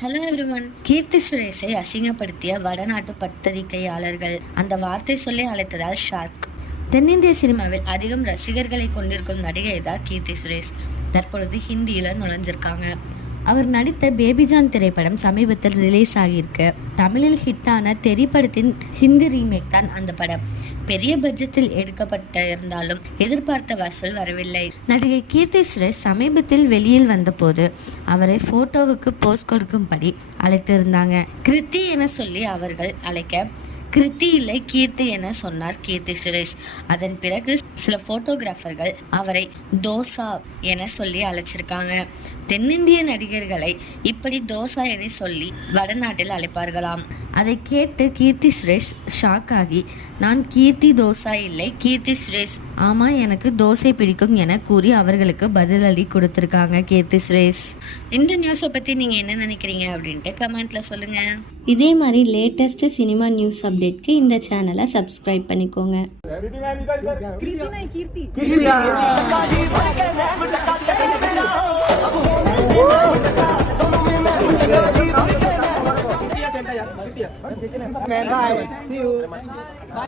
Hello everyone. கீர்த்தி சுரேஷை அசிங்கப்படுத்திய வடநாட்டு பத்திரிகையாளர்கள் அந்த வார்த்தை சொல்லி அழைத்ததால் ஷாக். தென்னிந்திய சினிமாவில் அதிகம் ரசிகர்களை கொண்டிருக்கும் நடிகை தான் கீர்த்தி சுரேஷ். தற்பொழுது ஹிந்தியில நுழைஞ்சிருக்காங்க. அவர் நடித்த பேபிஜான் திரைப்படம் சமீபத்தில் ரிலீஸ் ஆகியிருக்கு. தமிழில் ஹிட்டான தெரி படத்தின் ஹிந்தி ரீமேக் தான் அந்த படம். பெரிய பட்ஜெட்டில் எடுக்கப்பட்ட இருந்தாலும் எதிர்பார்த்த வசூல் வரவில்லை. நடிகை கீர்த்தி சுரேஷ் சமீபத்தில் வெளியில் வந்தபோது அவரை போட்டோவுக்கு போஸ் கொடுக்கும்படி அழைத்திருந்தாங்க. கிருத்தி என சொல்லி அவர்கள் அழைக்க கிருத்தி இல்லை கீர்த்தி என சொன்னார் கீர்த்தி சுரேஷ். அதன் பிறகு சில போட்டோகிராஃபர்கள் அவரை தோசா என சொல்லி அழைச்சிருக்காங்க. தென்னிந்திய நடிகர்களை இப்படி தோசா என சொல்லி வடநாட்டில் அழைப்பார்களாம். அதை கேட்டு கீர்த்தி சுரேஷ் ஷாக் ஆகி, நான் கீர்த்தி தோசா இல்லை கீர்த்தி சுரேஷ், ஆமா எனக்கு தோசை பிடிக்கும் என கூறி அவர்களுக்கு பதிலடி கொடுத்திருக்காங்க கீர்த்தி சுரேஷ். இந்த நியூஸை பத்தி நீங்க என்ன நினைக்கிறீங்க அப்படின்ட்டு கமெண்ட்ல சொல்லுங்க. இதே மாதிரி லேட்டஸ்ட் சினிமா நியூஸ் அப்டேட்க்கு இந்த சேனலை சப்ஸ்கிரைப் பண்ணிக்கோங்க. Bye. See you.